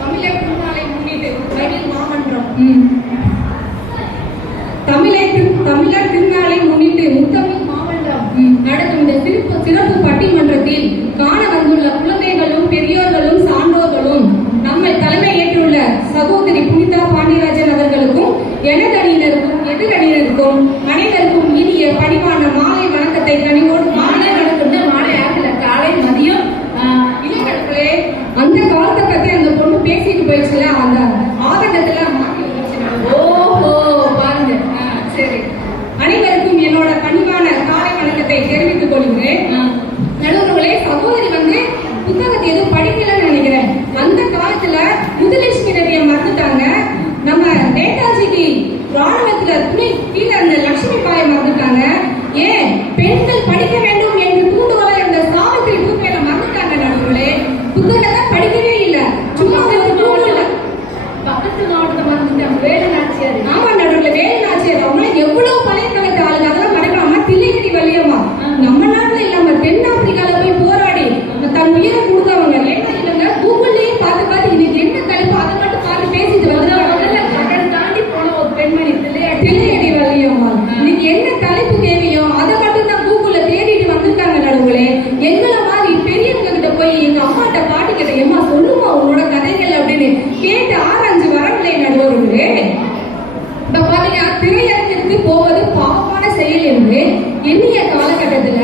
தமிழர் திருநாளை முன்னிட்டு ரயில் மாமன்றம் தமிழர் திருநாளை முன்னிட்டு முத்தமிழ் மாமன்றம் நடத்தும் இந்த சிறப்பு பட்டிமன்றத்தில் காண வந்துள்ள குழந்தைகளும் பெரியோர்களும் சான்றோர்களும் நம்மை தலைமை ஏற்றுள்ள சகோதரி புனிதா பாண்டியராஜன் அவர்களுக்கும் எனது அணியினருக்கும் எதிரணியினருக்கும் அனைவருக்கும் இனிய பணிவான மாலை வணக்கத்தை கனிவோடு மாலை வணக்கம் மாலை ஆகல காலை மதியம் இளைஞர்களே அந்த காலத்தை பத்தி அந்த பொண்ணு பேசிட்டு போயிடுச்சுல அந்த ஆதங்கத்துல மாற்றி ஓஹோ பாருங்க சரி அனைவருக்கும் என்னோட பணிவான காலை வணக்கத்தை தெரிவித்துக் கொள்கிறேன். நடுவர்களே சகோதரி புத்தகத்தை எதுவும் படிக்கலன்னு நினைக்கிறேன். அந்த காலத்துல முதலட்சுமி நதியை மறந்துட்டாங்க. நம்ம நேதாஜிக்கு ராணுவத்துல துணை கீழே அந்த லட்சுமி பாயை மறந்துட்டாங்க. ஏன் பெண்கள் படிக்க வேண்டும் என்று தூண்டுகோலா இருந்த சாவித்திரி பூப்பையில மறந்துட்டாங்க. நடுவர்களே புத்தகத்தை படிக்கவே இல்லை. சும்மா பக்கத்து மாவட்டத்தை மறந்துட்டாங்க. வேலு நாச்சியார். ஆமா நடுவர்களே வேலு நாச்சியார் அவங்க எவ்வளவு பழைய காலத்து ஆளுங்க அதெல்லாம் மறக்காம தில்லைக்கடி வலியம்மா நம்ம நாட்டுல இல்லாம தென் ஆப்பிரிக்கால போய் போராடி தன் உயிரை கொடுத்தவங்க. இல்லைங்க கூகுள்லயே பார்த்து இன்னைக்கு என்ன தலைப்பு அதை மட்டும் பார்த்து பேசிட்டு வந்து தாண்டி போன ஒரு பெண்மணி தில்லையடி வலியம்மா இன்னைக்கு என்ன தலைப்பு தேவையோ அதை மட்டும் தான் கூகுள்ல தேடிட்டு வந்துட்டாங்க. நடுவுகளே எங்களை மாதிரி பெரியவங்க கிட்ட போய் எங்க அம்மாட்ட பாட்டு கிட்ட எம்மா சொல்லுமா உன்னோட கதைகள் அப்படின்னு கேட்டு ஆராய்ஞ்சு வரவில்லை. நடுவர்களே இப்ப பாத்தீங்கன்னா திரையரங்கிற்கு போவது பாவமான செயல் என்று எண்ணிய காலகட்டத்துல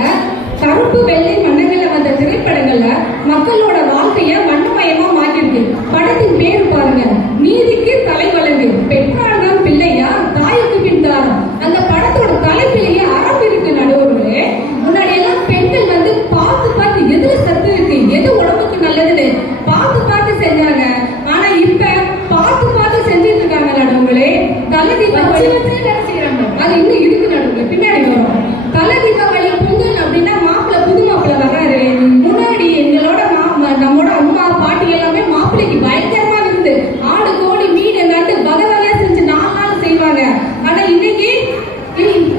கருப்பு வெள்ளை மன்னங்கள்ல வந்த திரைப்படங்கள்ல மக்களோட வாழ்க்கைய வண்ணமயமா மாற்றிருக்கு. படத்தின் பேர் பாருங்க, நீதிக்கு தலை வழங்கு, பெற்றால்தான் பிள்ளையா தாய்க்கு பின் தாரம். அந்த படத்தோட தலைப்பிலேயே அறம் இருக்கு. நடுவர்களே முன்னாடி எல்லாம் பெண்கள் பார்த்து எதுல சத்து இருக்கு எது உடம்புக்கு நல்லதுன்னு பார்த்து செஞ்சாங்க. ஆனா இப்ப பார்த்து செஞ்சுட்டு இருக்காங்க. நடுவர்களே தலை தீபாவளி அது இன்னும் இருக்கு. நடுவுல பின்னாடி வரும் தலை தீபாவளி பொங்கல் அப்படின்னா மாப்பிள்ள புது மாப்பிள்ள வர்றாரு. முன்னாடி எங்களோட நம்மோட அம்மா பாட்டி எல்லாமே மாப்பிள்ளைக்கு பயங்கரமா இருந்து ஆடு கோடி மீன் நட்டு வகை செஞ்சு 4 நாள் செய்வாங்க. ஆனா இன்னைக்கு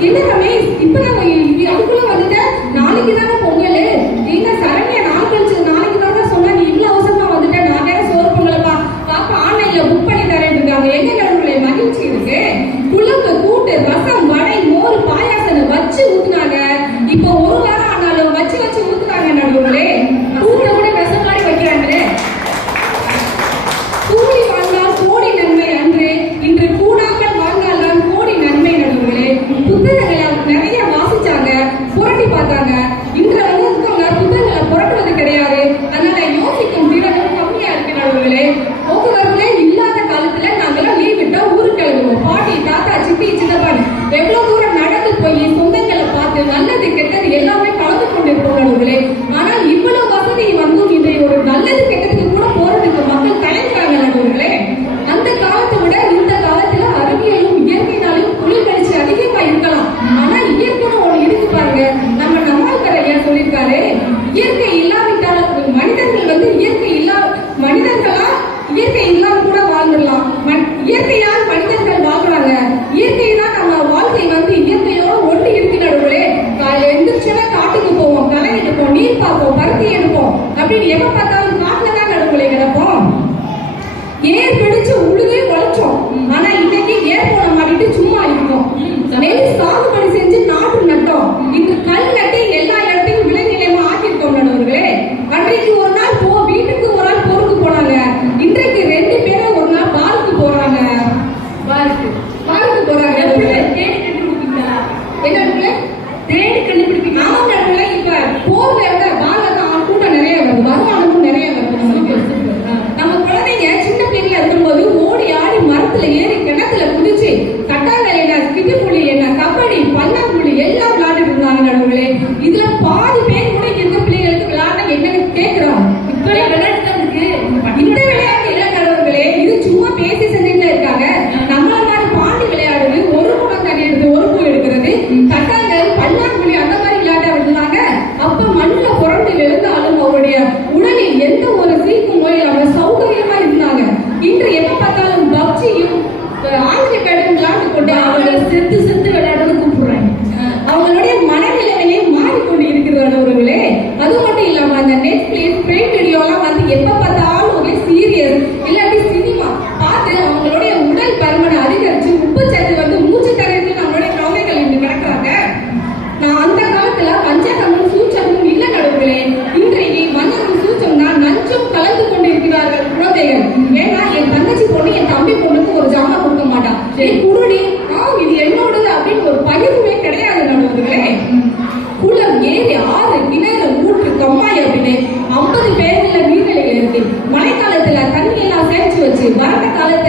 என்ன ரமேஷ் இப்பதான் அதுக்குள்ள வந்துட்ட நாளைக்கு தானே பொங்கல் என்ன சரண்யா நாள் கழிச்சு நாளைக்கு தான் சொன்னா நீ இவ்வளவு அவசரமா வந்துட்ட நான் வேற சோறு பொங்கலை பாப்பா ஆன்லைன்ல புக் பண்ணி தரேன் இருக்காங்க. எங்க நடுவுல மகிழ்ச்சி இருக்கு. குழம்பு கூட்டு ரசம் வடை மோர் பாயாசம் வச்சு ஊத்துனாங்க. இப்போ ஒரு வாரம் ஆனாலும் வச்சு ஊத்துனாங்க. நடுவுகளே கூட்ட கூட விஷம் மாதிரி வைக்கிறாங்களே. கூடி வாழ்ந்தால் கோடி நன்மை அன்று இன்று கூடாமல் வாழ்ந்தால் தான் கோடி நன்மை. நடுவுகளே புத்தகங்களை நிறைய வாசிச்சாங்க, புரட்டி பார்த்தாங்க. இன்று இருக்கவங்க புத்தகங்களை புரட்டுவது கிடையாது. அதனால யோசிக்கும் திறனும் கம்மியா இருக்கு. நடுவுகளே போக்குவரத்துல இல்லாத காலத்துல நாங்கெல்லாம் லீவ் விட்டா ஊருக்கு கிளம்புவோம். பாட்டி தாத்தா சித்தி சித்தப்பான்னு எவ்வளவு தூரம் நடந்து போய் சொந்தங்களை பார்த்து நல்லது கெட்டது எல்லாமே கலந்து கொண்டிருப்போம். நடுவுகளே ஆனால் இவ்வளவு வசதி இன்றைய ஒரு நல்லது கெட்டதுக்கு கூட போறதுக்கு மக்கள் தயங்குறாங்க. நடுவுகளே அந்த காலத்தை விட இந்த காலத்துல அறிவியலும் இயற்கையினாலும் குளிர் கழிச்சு அதிகமா இருக்கலாம். ஆனா இயற்கைன்னு ஒண்ணு இருக்கு பாருங்க. நம்ம நம்மாழ்கர் ஐயா சொல்லியிருக்காரு, இயற்கை இல்லாவிட்டாலும் மனிதர்கள் மனிதர்களா இயற்கை இல்லாம கூட வாழ்ந்துடலாம். இயற்கையால் மனிதர்கள் வாழ்றாங்க. இயற்கை தான் நம்ம வாழ்க்கை இயற்கையோட ஒன்று இருக்கு. நடுவுகளே காலையில எந்திரிச்சுன்னா காட்டுக்கு போவோம், களை எடுப்போம், நீர் பார்ப்போம், பருத்தி எடுப்போம் அப்படின்னு எப்ப பார்த்தாலும் காட்டுல தான் நடுவுகளை கிடப்போம். ஏர் பிடிச்சு உழுவே வளைச்சோம். ஆனா இன்னைக்கு ஏர் போன மாட்டிட்டு சும்மா இருக்கோம். நெல் சாகுபடி செஞ்சு நாட்டு நட்டோம். இன்று கல் நட்டி எல்லா இடத்தையும் விளைநிலையமா ஆக்கியிருக்கோம். நடுவர்களே அன்றைக்கு ஒரு நாள் வீட்டுக்கு ஒரு நாள் பொறுக்கு போனாங்க. இன்றைக்கு 2 பேரும் ஒரு நாள் பாருக்கு போறாங்க. பாருக்கு போறாங்க. என்ன தேடி கண்டுபிடிப்பீங்க. ஆமா நடுவுல இப்ப போர்ல விட பால தான் கூட்டம் நிறைய வருது, வருமானமும் நிறைய வருது. நம்ம குழந்தைங்க சின்ன பிள்ளைங்களா இருக்கும்போது ஓடி ஆடி மரத்துல ஏறி கிணத்துல குதிச்சு கட்டாங்கல் என்ன கிட்டுப்புள்ளி என்ன கபடி பல்லாங்குழி எல்லாம் விளையாண்டுட்டு இருந்தாங்க. நடுவுகளே இதுல பாதி பேர் கூட இந்த பிள்ளைங்களுக்கு விளையாட என்னன்னு கேட்கிறோம். இப்ப விளையாட்டுக்கு இந்த விளையாட்டு இல்ல. நடுவுகளே இது சும்மா பேசி செஞ்சுட்டு இருக்காங்க. நம்மள மாதிரி பாண்டி விளையாடுறது, ஒரு குடம் தண்ணி எடுத்து ஒரு பூ எடுக்கிறது, கட்டாங்கல் பல்லாங்குழி அந்த மாதிரி விளையாட்ட இருந்தாங்க. அப்ப மண்ணுல புரண்டு எழுந்தாலும் அவருடைய உடலில் எந்த ஒரு சீக்கும் நோய் அவங்க சௌகரியமா இருந்தாங்க. இன்று எப்ப பார்த்தாலும் பப்ஜியும் ஆங்கில கடும் விளையாட்டு கொண்டு அவங்களை செத்து விளையாடுறது கூப்பிடுறாங்க. அவங்களுடைய மனநிலைமையே மாறிக்கொண்டு இருக்கிறவர்களே. அது மட்டும் இல்லாம அந்த நெட்ஃபிளிக்ஸ் பிரைம் வீடியோ எல்லாம்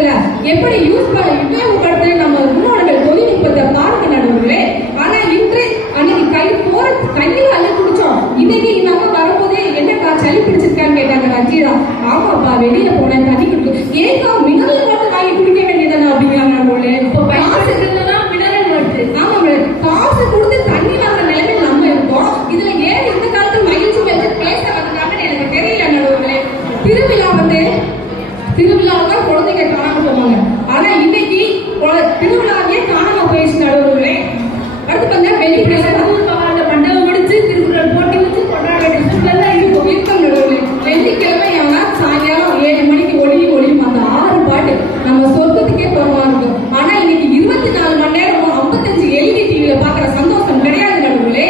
காலத்துல எப்படி உபயோகப்படுத்த நம்ம முன்னோர்கள் தொழில்நுட்பத்தை பாருங்க நடுவுகளே. ஆனா இன்று அன்னைக்கு கையில அள்ளி குடிச்சோம், இன்னைக்கு நம்ம வரும்போதே என்னக்கா சளி பிடிச்சிருக்கான்னு கேட்டாங்க ரஞ்சிதா. ஆமாப்பா வெளியில போனேன் தண்ணி குடிக்கும், ஏக்கா மினரல் வாட்டர் வாங்கி குடிக்க வேண்டியதானே அப்படிங்கிறாங்க நடுவுகளே. இப்போ மினரல் வாட்டர் ஆமா காசு கொடுத்து தண்ணி வாங்குற நிலைமையில் நம்ம இருக்கோம். இதுல ஏன் இந்த காலத்து மகிழ்ச்சி பேச வந்தாங்கன்னு எனக்கு தெரியல நடுவுகளே. திருவிழாதான் குழந்தைங்க காணாம போவாங்க, ஆனா இன்னைக்கு திருவிழாவே காணாம போயிடுச்சு நடுவுகளே. அடுத்து பார்த்தா வெளிப்படையில மண்டபம் முடிச்சு திருக்குறள் போட்டி வச்சு கொண்டாட இருக்கும் நடுவுகளே. வெள்ளிக்கிழமை ஆனா சாயங்காலம் 7 மணிக்கு ஒளியும் அந்த 6 பாட்டு நம்ம சொர்க்கத்துக்கே போறமா இருக்கும். ஆனா இன்னைக்கு 24 மணி நேரம் 55 LED டிவியில பாக்குற சந்தோஷம் கிடையாது நடுவுகளே.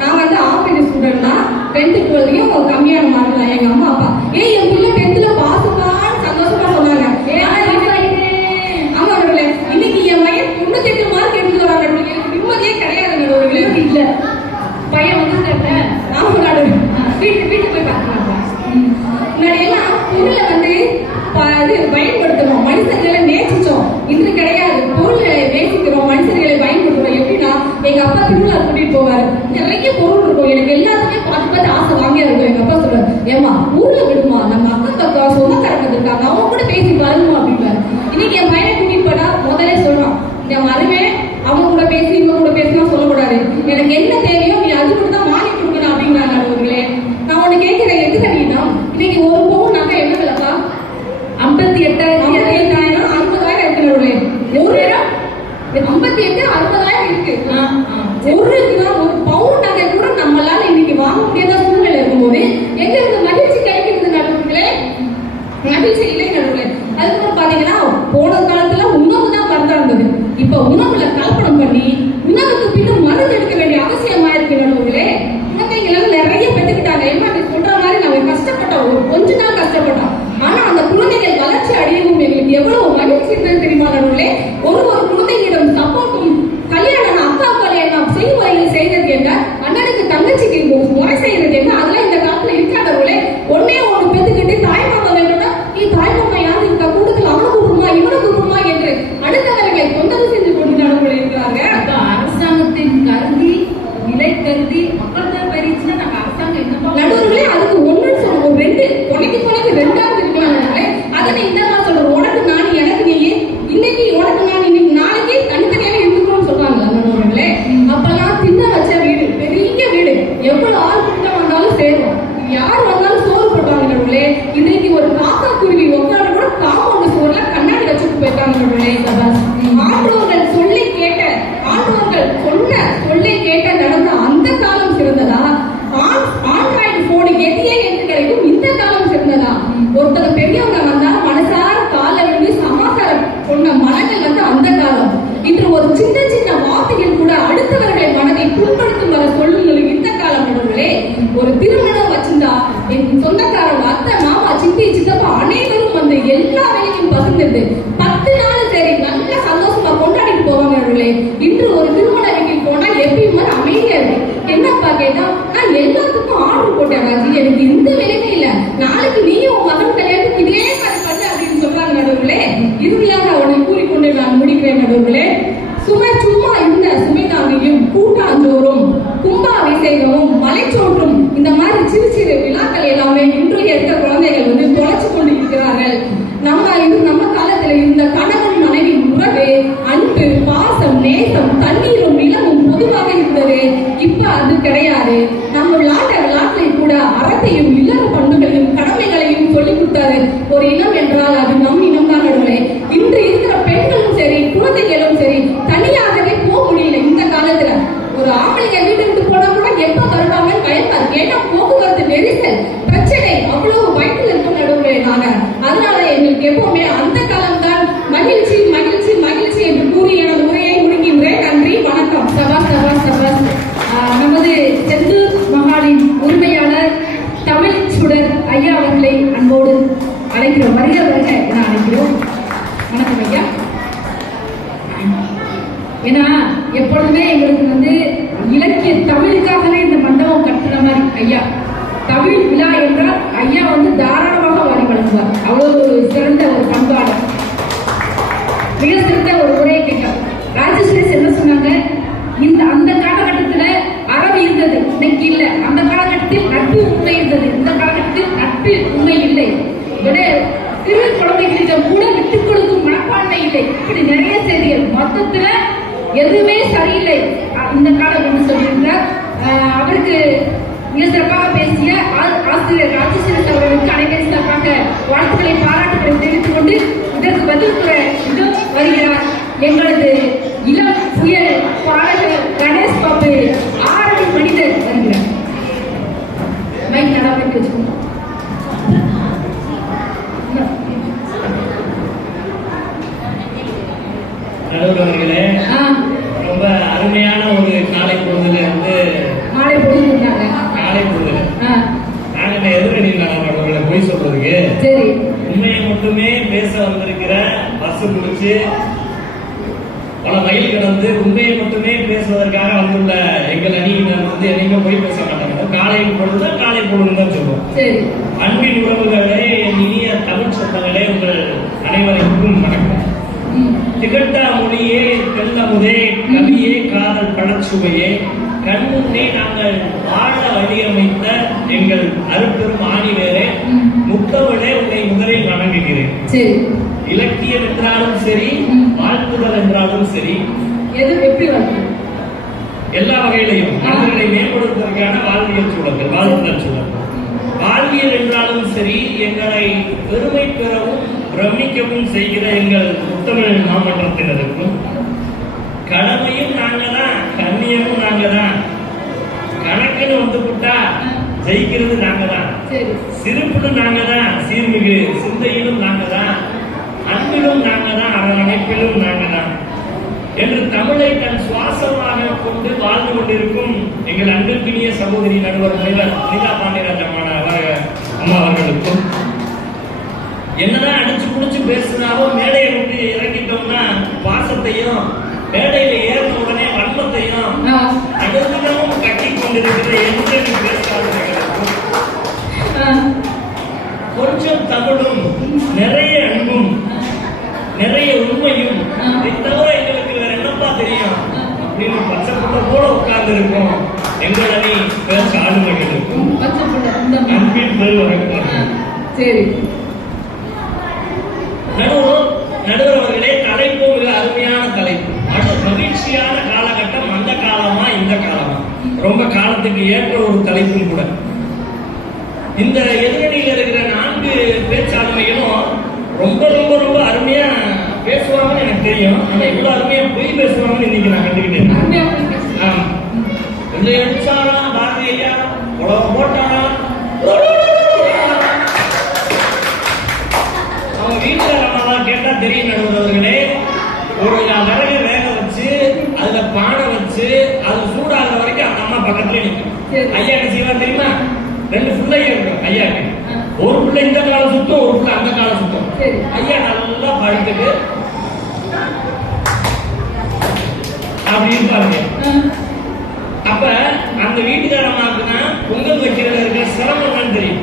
நான் வந்து ஆபீஸ் ஸ்டூடெண்ட் தான், 10th 12யும் கம்மியான மார்க் தான். எங்க அம்மா அப்பா என் பிள்ளை 10th பாசுப்பான்னு சந்தோஷமா சொன்னாங்க. ஆமா நடுவுகளே, இன்னைக்கு என் பையன் 98 மார்க் எடுத்து வராங்க. நிம்மதியே கிடையாது நடுவுகளே. இல்ல பையன் வந்து வீட்டு போய் பார்க்கலாம். முன்னாடியெல்லாம் பொருளை வந்து பயன்படுத்தணும், மனுஷர்களை நேசிச்சோம். இன்று கிடையாது, பொருள்களை நேசிக்கிறோம், மனுஷர்களை பயன்படுத்துறோம். எப்படின்னா எங்க அப்பா திருவிழா கூட்டிட்டு போவாரு, நிறைய பொருள் இருக்கும், எனக்கு எல்லாத்துக்குமே பார்த்து ஆசை வாங்கியா இருக்கும். எங்க அப்பா சொல்றாரு, ஏமா ஊர்ல விடுமா, நம்ம அக்கா சொந்தக்காரங்க இருக்காங்க, அவங்க கூட பேசி பழகுமா அப்படின்பாரு. இன்னைக்கு என் பையனை கூட்டிட்டு போனா முதலே சொல்றான், என் மருமே அவங்க கூட பேசி இவங்க கூட பேசினா சொல்லக்கூடாது, எனக்கு என்ன தேவையோ நீ அது கூட தான் வாங்கி கொடுக்கணும் அப்படிங்கிறாங்க நடுவுகளே. நான் ஒண்ணு கேட்கிறேன், எது தெரியுமா, இன்னைக்கு ஒரு பவுன் நகை என்ன விலைப்பா? 58,000 60,000 இருக்கு நடுவுகளே. ஒரு இடம் 58 60,000 இருக்கு. ஒரு பவுன் நகை கூட நம்மளால இன்னைக்கு வாங்க முடியாத சூழ்நிலை இருக்கும்போது எங்க இருந்து மகிழ்ச்சி கிடைக்கிறது நடுவுகளே? மகிழ்ச்சி இல்லை நடுவுகளே. அதுக்கப்புறம் பாத்தீங்கன்னா போன காலத்துல உணவு தான் மருந்தா இருந்தது, இப்ப உணவுல கலப்படம் பண்ணி உணவுக்கு பின்னும் மருந்து எடுக்க வேண்டிய அவசியமா இருக்கு நடுவுகளே. குழந்தைங்களும் நிறைய பெற்றுக்கிட்டாங்க. என்ன சொல்ற மாதிரி நம்ம கஷ்டப்பட்டோம், கொஞ்ச நாள் கஷ்டப்பட்டோம், ஆனா அந்த குழந்தைகள் வளர்ச்சி அடையவும் எங்களுக்கு எவ்வளவு மகிழ்ச்சி இருந்தது தெரியுமா நடுவுகளே. ஒரு குழந்தைகளிடம் சப்போர்ட்டும் கல்யாணம் அக்கா கல்யாணம் செய்முறையில் செய்தது என்ன, அண்ணனுக்கு தங்கச்சிக்கு முறை செய்யறது என்ன, அதெல்லாம் இந்த காலத்துல இருக்காதவர்களே. ஒன்னே ஒண்ணு பெற்றுக்கிட்டு தாய்மாமா வேணும்னா நீ தாய்மாமா யாரு இருக்கா கூட்டத்தில் அவனை கூப்பிடுமா இவனை கூப்பிடுமா என்று அடுத்தவர்களை தொந்தரவு செஞ்சு கொண்டு நடுவுல இருக்கிறாங்க. அரசாங்கத்தின் கருதி நிலை கருதி மக்கள் தான் பெரியச்சுன்னா நாங்க அரசாங்கம் என்ன நடுவர்களே அதுக்கு ஒண்ணுன்னு சொல்லுவோம், 2 கொலைக்கு 2ஆவது இருக்கலாம் நடுவர்களே. அதை நீ இந்த மாதிரி சொல்றோம், உனக்கு நான் எனக்கு நீ இன்னைக்கு உனக்கு நான் இன்னைக்கு நாளைக்கு தனித்தனியாக இருக்கணும்னு சொல்றாங்க நடுவர்களே. அப்பெல்லாம் தின்ன வச்ச வீடு, பெரிய வீடு, எவ்வளவு ஆள் கூட்டம் வந்தாலும் சேரும், யார் வந்தாலும் சோறு போட்டாங்க நடுவர்களே. இன்னைக்கு ஒரு காக்கா குருவி உட்காந்து கூட காம்பவுண்ட் சோறுல கண்ணாடி வச்சுட்டு போயிருக்காங்க நடுவர்களே. ஆண்டவர்கள் சொல்லி கேட்ட நடந்த அந்த காலம் சிறந்ததா, ஆண்ட்ராய்டு போன் எதியே என்று கிடைக்கும் இந்த காலம் சிறந்ததா? ஒருத்தர் பெரியவங்க வந்தா மனசார கால விழுந்து சமாச்சாரம் சொன்ன மனங்கள் வந்து அந்த காலம். இன்று ஒரு சின்ன சின்ன வார்த்தைகள் கூட அடுத்தவர்களின் மனதை புண்படுத்தும் வர சொல்லுங்கள் இந்த காலம் நடுவுகளே. ஒரு திருமணம் வச்சிருந்தா என் சொந்தக்காரங்க அத்தை மாமா சித்தி சித்தப்பா அனைவரும் வந்து எல்லா வேலையும் பகிர்ந்து 10 நாள் சரி நல்ல சந்தோஷமா கொண்டாடிட்டு போவாங்க நடுவுகளே. இன்று ஒரு திருமண வீட்டில் போனா எப்பயும் மாதிரி அமைதியா இருக்கு. என்னப்பா கேட்டா, நான் எல்லாத்துக்கும் ஆர்டர் போட்டேன் ராஜி, எனக்கு இந்த வேலையுமே இல்ல, நாளைக்கு நீயும் உன் மகன் கல்யாணத்துக்கு இதே மாதிரி பண்ணு அப்படின்னு சொல்றாங்க நடுவுகளே. இறுதியாக அவனை கூறிக்கொண்டு நான் முடிக்கிறேன் நடுவுகளே. சும்மா இருந்த சுமைதாங்கியும் கூட்டாஞ்சோறும் கும்பாபிஷேகமும் மலைச்சோற்றும் இந்த மாதிரி சிறு விழாக்கள் எல்லாமே இன்றைய இருக்க குழந்தைகள் வந்து தொலைச்சு கொண்டு இருக்கிறார்கள். நம்ம காலத்துல இருந்த கணவன் மனைவி உறவு, அன்பு, பாசம், நேசம், தண்ணீரும் நிலமும் பொதுவாக இருந்தது. இப்ப அது கிடையாது. நம்ம விளையாட்டுல கூட அறத்தையும் இல்லற பண்புகளையும் கடமைகளையும் சொல்லிக் கொடுத்தாரு. ஒரு இனம் என்றால் அது நம் இனம் தான் நடுவுகளே. இன்று இருக்கிற பெண்களும் சரி குழந்தைகளும் சரி தனியாகவே போக முடியல. இந்த காலத்துல ஒரு ஆம்பளைங்க வீட்டு விட்டு போனா கூட எப்ப வருவாங்கன்னு பயமா இருக்கு. ஏன்னா போக்குவரத்து நெரிசல் பிரச்சனை அவ்வளவு பயத்தில் இருக்கும் நடுவுகளே. அதனால எங்களுக்கு எப்பவுமே அந்த காலம் தான் மகிழ்ச்சி மகிழ்ச்சி மகிழ்ச்சி என்று கூறி எனது உரையை முடிக்கின்றேன். நன்றி, வணக்கம். சபாஸ். நமது செந்தூர் உண்மை இல்லை. சிறு குழந்தைகளிடம் கூட விட்டுக் கொடுக்கும் மனப்பான்மை இல்லை. இப்படி நிறைய செய்திகள் மொத்தத்துல எதுவுமே சரியில்லை இந்த காலம் என்று சொல்லியிருந்தார். அவருக்கு மிக சிறப்பாக பேசிய ஆசிரியர் ராஜேஸ்வரன் அவர்களுக்கு அனைவரும் சிறப்பாக வாழ்த்துக்களை பாராட்டுகளை தெரிவித்துக் கொண்டு இதற்கு பதில் கூற வருகிறார் எங்களது இளம் புயல் பாடகர் கணேஷ் பாபு ஆரம்பி மனிதர் வருகிறார். மைக் நடவடிக்கை வச்சுக்கோங்க. நடுவர்களே, ரொம்ப அருமையான ஒரு காலை பொழுதுல இருந்து மாலை பொழுது காலை பொழுதுல நாங்க எதிரணியில் நடுவர்களை போய் சொல்றதுக்கு உண்மையை மட்டுமே பேச வந்திருக்கிற பஸ் குடிச்சு பல மைல் கடந்து உண்மையை மட்டுமே பேசுவதற்காக வந்துள்ள எங்கள் அணியினர் வந்து என்னைக்கும் போய் பேச மாட்டாங்க. காலை பொழுதுதான் சொல்லுவோம். அன்பின் உறவுகளே, இனிய தமிழ் சொந்தங்களே, உங்கள் அனைவருக்கும் வணக்கம். திகட்டா மொழியே, தெல்லமுதே, கவியே, காதல் பழச்சுவையே, கண்முன்னே நாங்கள் வாழ வடிவமைத்த எங்கள் அருப்பெரும் ஆணிவேரே, முத்தவளே, உன்னை முதலில் வணங்குகிறேன். இலக்கியம் என்றாலும் சரி, வாழ்த்துதல் என்றாலும் சரி, எல்லா வகையிலையும் மனிதர்களை மேம்படுத்துவதற்கான வாழ்வியல் சூழல்கள், வாழ்த்துதல் சூழல். வாழ்வியல் என்றாலும் சரி, எங்களை பெருமை பெறவும் பிரமிக்கவும் செய்கிற எங்கள் முத்தமிழ் மாமன்றத்தினருக்கும் கடமையும் நாங்க தான், கண்ணியமும் நாங்க தான், கணக்குன்னு வந்து விட்டா ஜெயிக்கிறது நாங்க தான், சிரிப்பிலும் நாங்க தான், சீர்மிகு சிந்தையிலும் நாங்க தான், அன்பிலும் நாங்க தான், அரவணைப்பிலும் நாங்க தான் என்று தமிழை தன் சுவாசமாக கொண்டு வாழ்ந்து கொண்டிருக்கும் எங்கள் அன்பிற்கினிய சகோதரி நடுவர் முனைவர் நீலா பாண்டியராஜ் அம்மா அவர்களுக்கும் என்னதான் அடிச்சு புடிச்சு பேசினாலும் மேடையை விட்டு இறங்கிட்டோம்னா பாசத்தையும் மேடையில ஏறின உடனே வன்மத்தையும் அனுதினமும் கட்டி கொண்டிருக்கிற எந்த பேசாதவர்களுக்கும் கொஞ்சம் தமிழும் நிறைய அன்பும் நிறைய உண்மையும் தவிர எங்களுக்கு வேற என்னப்பா தெரியும் அப்படின்னு பச்சைப்புள்ள போல உட்கார்ந்து இருக்கும் எங்கள் அணி பேச ஆளுமைகள் இருக்கும். அன்பின் சரி நடுவர் அவர்களே, தலைப்பு மிக அருமையான தலைப்பு. மகிழ்ச்சியான காலகட்டம் அந்த காலமா இந்த காலமா, ரொம்ப காலத்துக்கு ஏற்ற ஒரு தலைப்பும் கூட. இந்த எதிரணியில் இருக்கிற 4 பேச்சாளர்களும் ரொம்ப ரொம்ப ரொம்ப அருமையா பேசுவாங்கன்னு எனக்கு தெரியும். ஆனா இவ்வளவு அருமையா போய் பேசுவாங்கன்னு இன்னைக்கு நான் கண்டுக்கிட்டேன். கொஞ்சம் எடுத்தாரா பாரதி ஐயா உலகம் போட்டாரா, அவங்க வீட்டுல நம்மளா கேட்டா தெரியும் நடுவர்களே. ஒரு விறகு வேக வச்சு அதுல பானை வச்சு அது சூடாகிற வரைக்கும் அந்த அம்மா பக்கத்துல நிற்கும். ஐயா என்ன செய்வார் தெரியுமா? 2 பிள்ளைங்க இருக்கும் ஐயாக்கு. ஒரு பிள்ளை இந்த காலம் சுத்தம், ஒரு பிள்ளை அந்த காலம் சுத்தம். ஐயா நல்லா படுத்துட்டு அப்படி இருப்பாங்க. அப்ப அந்த வீட்டுக்காரமாக்குன்னா பொங்கல் வைக்கிறதுல இருக்கிற சிரமம் தெரியும்.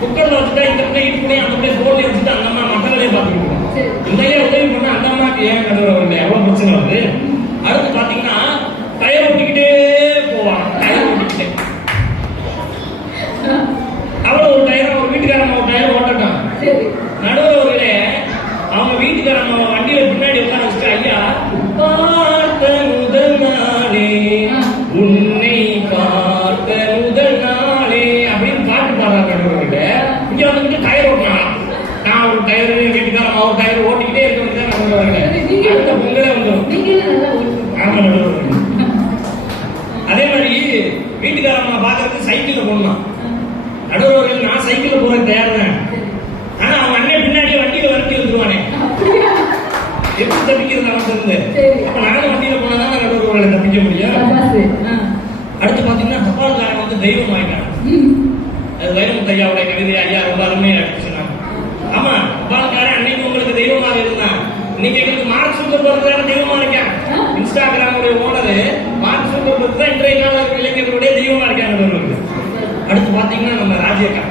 குக்கர்ல வச்சுட்டா இந்த பிள்ளை இப்படியே அந்த பிள்ளை தோல்ல வச்சுட்டு அந்த அம்மா மற்ற வேலையை பார்த்துக்கிட்டு இல்லையே உதவி பண்ண அந்த அம்மாக்கு ஏன் நடுவர் எவ்வளவு பிரச்சனை வருது. அடுத்து பாத்தீங்கன்னா டயர் ஓட்டிக்கிட்டே போவாங்க. டயர் ஓட்டிக்கிட்டே அவ்வளவு ஒரு டயர், அவங்க வீட்டுக்காரம்மா ஒரு டயர் ஓட்டட்டும். நடுவர்களே, அவங்க வீட்டுக்காரம்மா வண்டியில பின்னாடி உட்கார வச்சுட்டு ஐயா பார்த்த முதல் நாளே உன்னை பார்த்த முதல் நாளே அப்படின்னு பாட்டு பாடுறாங்க. நடுவர்களே, இங்க வந்துட்டு டயர் ஓட்டினாங்க. நான் ஒரு டயர், வீட்டுக்காரம்மா ஒரு டயர் ஓட்டிக்கிட்டே இருக்கிறது தான் நடுவர்களே. அடுத்த பொங்கலே வந்துடும். ஆமா நடுவர்களே. அதே மாதிரி வீட்டுக்காரம்மா பாக்குறதுக்கு சைக்கிள்ல போடணும். நடுவர்கள் நான் சைக்கிள் போற தயார் தான். ஆனா அவங்க அண்ணன் பின்னாடியே வண்டியில வரட்டி வந்துருவானே, எப்படி தப்பிக்கிறது அவன் இருந்து? அப்ப நானும் வண்டியில போனாதான் நடுவர்களை தப்பிக்க முடியும். அடுத்து பாத்தீங்கன்னா தபால்காரன் வந்து தெய்வம் ஆயிட்டான். அது வைரமுத்து ஐயாவுடைய கவிதை ஐயா ரொம்ப அருமையா சொன்னாங்க. ஆமா, தபால்காரன் அன்னைக்கு உங்களுக்கு தெய்வமாக இருந்தான், இன்னைக்கு எங்களுக்கு மார்க் சூப்பர் தெய்வமா இருக்கான். இன்ஸ்டாகிராமுடைய ஓனரு மார்க் சூப்பர் தான் இன்றைய கால இளைஞர்களுடைய தெய்வமா இருக்காங்க. அடுத்து பாத்தீங்கன்னா நம்ம ராஜேக்கா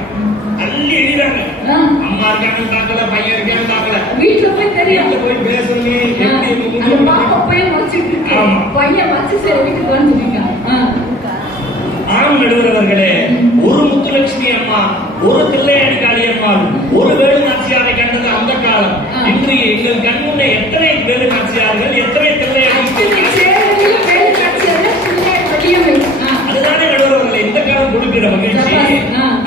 அள்ளி எழுதுறாங்க. அம்மா இருக்காங்க பார்க்கல, பையன் இருக்காங்க பார்க்கல, வீட்டுல போய் தெரியும், போய் பேசணும். பையன் வச்சுட்டு பையன் வச்சு சரி வீட்டுக்கு வந்துருக்காங்க. ஆம் நடுவர் அவர்களே, ஒரு முத்துலட்சுமி அம்மா, ஒரு தில்லையாடி காளியம்மாள், ஒரு வேலு நாச்சியாரை கண்டது அந்த காலம். இன்று எங்கள் கண் முன்னே எத்தனை வேலு நாச்சியார்கள், எத்தனை தில்லையாடி, அதுதானே நடுவர் அவர்களே இந்த காலம் கொடுக்கிற மகிழ்ச்சி.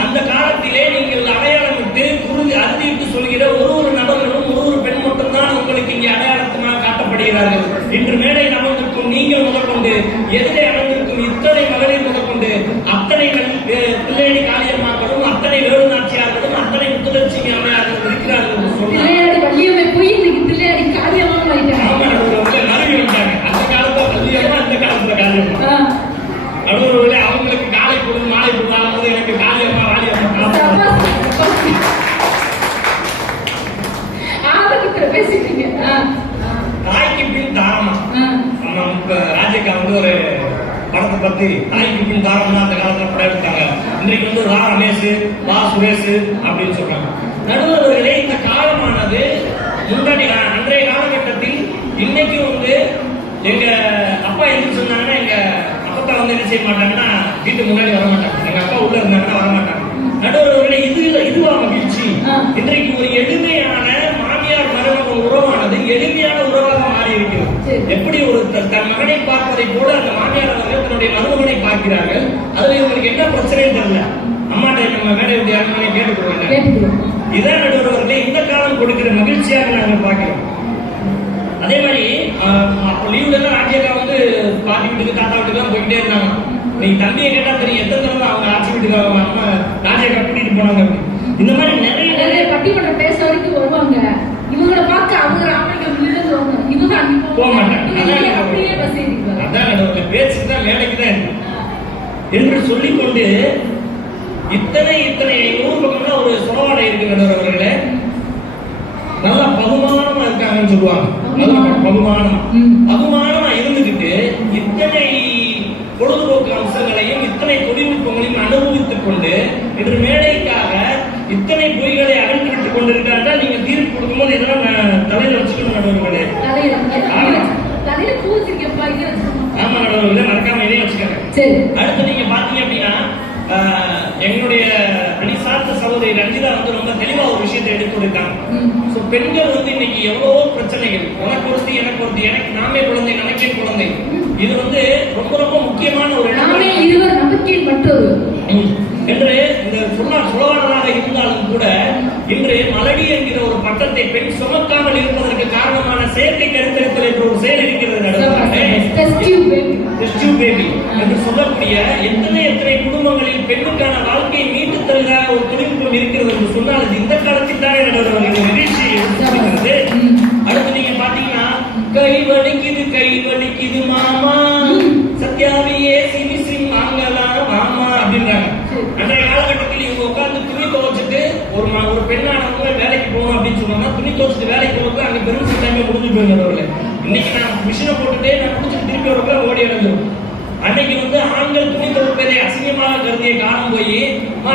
அந்த காலத்திலே நீங்கள் அடையாளமிட்டு குறுதி அறுதிட்டு சொல்கிற ஒரு நபர்களும் ஒரு பெண் மட்டும்தான் உங்களுக்கு இங்கே அடையாளத்தினால் காட்டப்படுகிறார்கள். இன்று மேடை அமர்ந்திருக்கும் நீங்கள் முதற்கொண்டு, எதிரே அமர்ந்திருக்கும் இத்தனை மகளிர் முதற்கொண்டு, அத்தனை தில்லையாடி காளியம்மாக்களும், அத்தனை வேலு நாச்சியார்களும், அத்தனை முத்துலட்சுமி அம்மையார்கள் இருக்கிறார்கள் என்று சொன்னார். மறுபடி வந்தாங்க. அந்த காலத்துல வள்ளியம்மா, அந்த காலத்துல காளியம்மா. நடுவர்களே, அவங்களுக்கு காலை பொழுது மாலை பொழுது ஆகும்போது எனக்கு காளியம்மா வாலியம்மா தாய்க்கு பின் தாரமா. ராஜேக்கா ஒரு படத்தை பத்தி தாய்க்கு பின் தாரம்னா அந்த காலத்துல படம் எடுத்தாங்க. இன்றைக்கு ரா ரமேஷ், வா சுரேஷ் அப்படின்னு சொல்றாங்க. நடுவர்களே, இந்த காலமானது முன்னாடி அன்றைய காலகட்டத்தில் இன்னைக்கு எங்க அப்பா என்ன சொன்னாங்கன்னா, எங்க அப்பா என்ன செய்ய மாட்டாங்கன்னா வீட்டுக்கு முன்னாடி வர மாட்டாங்க. எங்க அப்பா உள்ள இருந்தாங்கன்னா வர மாட்டாங்க. நடுவர்களே, இதுவா மகிழ்ச்சி? இன்றைக்கு ஒரு எளிமையான மாமியார் மருமக உறவானது எளிமையான உறவாக மாறி இருக்கிறது. எப்படி ஒரு தன் மகனை பார்ப்பதை போல அந்த மாமியார் அவர்கள் தன்னுடைய மருமகனை பார்க்கிறார்கள். அதுல இவங்களுக்கு என்ன பிரச்சனைன்னு தெரியல. அம்மாட்ட நம்ம வேலை விட்டு யாருமே கேட்டுக்கிறோம். இதான் நடுவர்களே இந்த காலம் கொடுக்கிற மகிழ்ச்சியாக நாங்கள் பார்க்கிறோம். அதே மாதிரி அப்ப லீவ்ல எல்லாம் ராஜேக்கா பாட்டி வீட்டுக்கு தாத்தா வீட்டுக்கு போயிட்டே இருந்தாங்க. நீங்க தம்பியை கேட்டா தெரியும் எத்தனை தடவை அவங்க ஆட்சி வீட்டுக்கு அம்மா ராஜேக்கா கூட்டிட்டு போனாங்க. இந்த மாதிரி நிறைய பட்டிமன்றம் பேச வரைக்கும் வருவாங்க. இவங்களை பார்க்க அவங்க போக மாட்டாங்க. அதான் பேச்சுதான் வேலைக்கு தான் என்று சொல்லிக்கொண்டு இத்தனை 100 பக்கம்னா ஒரு சொலவாடை இருக்கு நடுவர்களே. நல்லா பகுமானமா இருக்காங்கன்னு சொல்லுவாங்க. பகுமானமா இருந்துகிட்டு இத்தனை பொழுதுபோக்கு அம்சங்களையும் இத்தனை தொழில்நுட்பங்களையும் அனுபவித்துக் கொண்டு இன்று மேடைக்காக இத்தனை பொய்களை அகற்றிவிட்டுக் கொண்டிருக்கார்கள். நீங்க தீர்ப்பு கொடுக்கும்போது இதெல்லாம் தலையில வச்சுக்கணும் நடுவர்களே. ஆமா நடுவர்களே, மறக்காம இதையும் வச்சுக்கோங்க. அடுத்து நீங்க பாத்தீங்க அப்படின்னா எங்களுடைய அணி சார்ந்த சகோதரி ரஞ்சிதா ரொம்ப தெளிவா ஒரு விஷயத்தை எடுத்துரைத்தாங்க. பெண்கள் இன்னைக்கு எவ்வளவோ பிரச்சனைகள், உனக்கு ஒருத்தி எனக்கு ஒருத்தி, எனக்கு நாமே குழந்தை நமக்கே குழந்தை, இது ரொம்ப ரொம்ப முக்கியமான ஒரு என்று இந்த சுலவானதாக இருந்தாலும் கூட இன்று மலடி என்கிற ஒரு பட்டத்தை பெண் சுமக்காமல் இருப்பதற்கு காரணமான செயற்கை கருத்தரித்தல் என்ற ஒரு செயல் இருக்கிறது. என்று சொல்லக்கூடிய எத்தனை குடும்பங்களில் பெண்ணுக்கான வாழ்க்கையை மீட்டு தருகிற ஒரு தொழில்நுட்பம் இருக்கிறது என்று சொன்னால் அது இந்த காலத்தில் தானே நடவர்கள் நிகழ்ச்சி இருக்கிறது. அடுத்து நீங்க பாத்தீங்கன்னா கை வலிக்குது மாமா, சத்யாவியே சிமிசி மாங்கலாம் மாமா அப்படின்றாங்க. அன்றைய காலகட்டத்தில் இவங்க உட்கார்ந்து துணி துவச்சிட்டு ஒரு பெண்ணானவங்க வேலைக்கு போகணும் அப்படின்னு சொன்னா துணி துவச்சிட்டு வேலைக்கு போகிறது அங்க பெரும் டைம்ல முடிஞ்சு போயிருந்தவர்கள். இன்னைக்கு நான் மிஷினை போட்டுட்டே நான் முடிச்சுட்டு திருப்பி வரப்ப ஓடி இறந்துடும். அன்னைக்கு ஆண்கள் துணி துவைப்பதை அசிங்கமாக கருதிய காலம் போய்